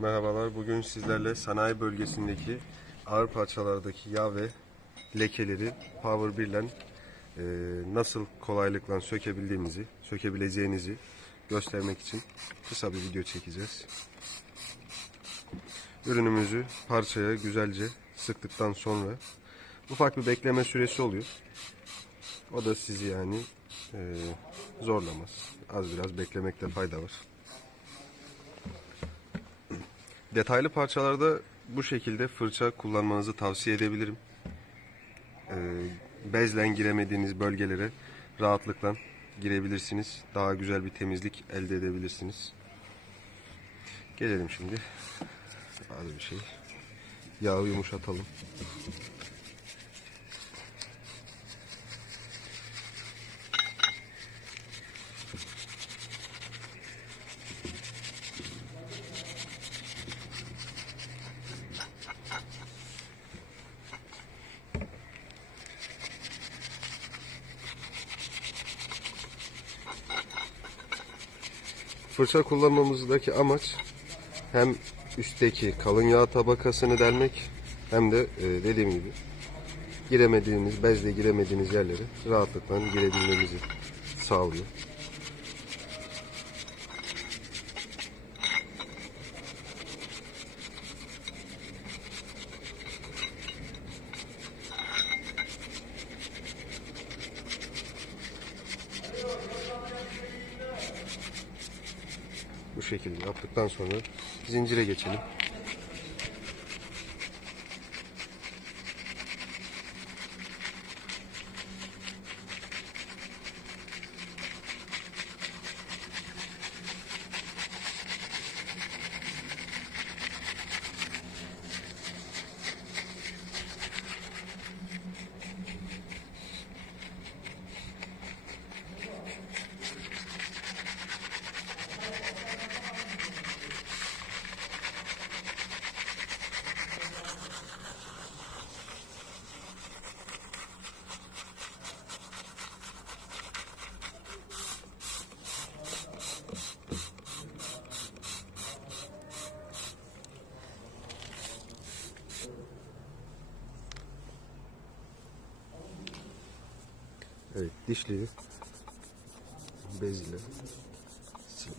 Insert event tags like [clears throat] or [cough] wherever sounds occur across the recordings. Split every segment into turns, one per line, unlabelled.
Merhabalar. Bugün sizlerle sanayi bölgesindeki ağır parçalardaki yağ ve lekeleri Power 1 ile e, nasıl kolaylıkla sökebildiğimizi, sökebileceğinizi göstermek için kısa bir video çekeceğiz. Ürünümüzü parçaya güzelce sıktıktan sonra ufak bir bekleme süresi oluyor. O da sizi yani e, zorlamaz. Az biraz beklemekte fayda var. Detaylı parçalarda bu şekilde fırça kullanmanızı tavsiye edebilirim. Ee, bezle giremediğiniz bölgelere rahatlıkla girebilirsiniz. Daha güzel bir temizlik elde edebilirsiniz. Gelelim şimdi. Az bir şey. Yağı yumuşatalım. Fırça kullanmamızdaki amaç hem üstteki kalın yağ tabakasını delmek hem de e, dediğim gibi giremediğiniz, bezle giremediğiniz yerlere rahatlıkla girebilmemizi sağlıyor. Bu şekilde yaptıktan sonra zincire geçelim. Evet dişliyi bez ile sildim.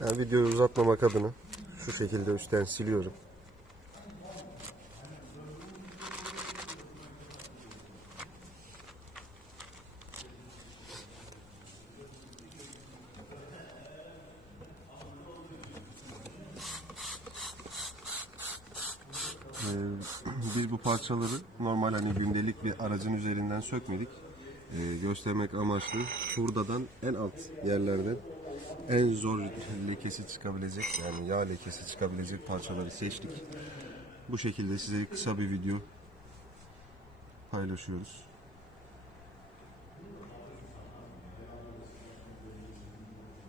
Yani videoyu uzatmamak adına şu şekilde üstten siliyorum. Ee, [clears throat] biz bu parçaları normal hani gündelik bir aracın üzerinden sökmedik. Ee, göstermek amaçlı hurdadan en alt yerlerden en zor lekesi çıkabilecek yani yağ lekesi çıkabilecek parçaları seçtik. Bu şekilde size kısa bir video paylaşıyoruz.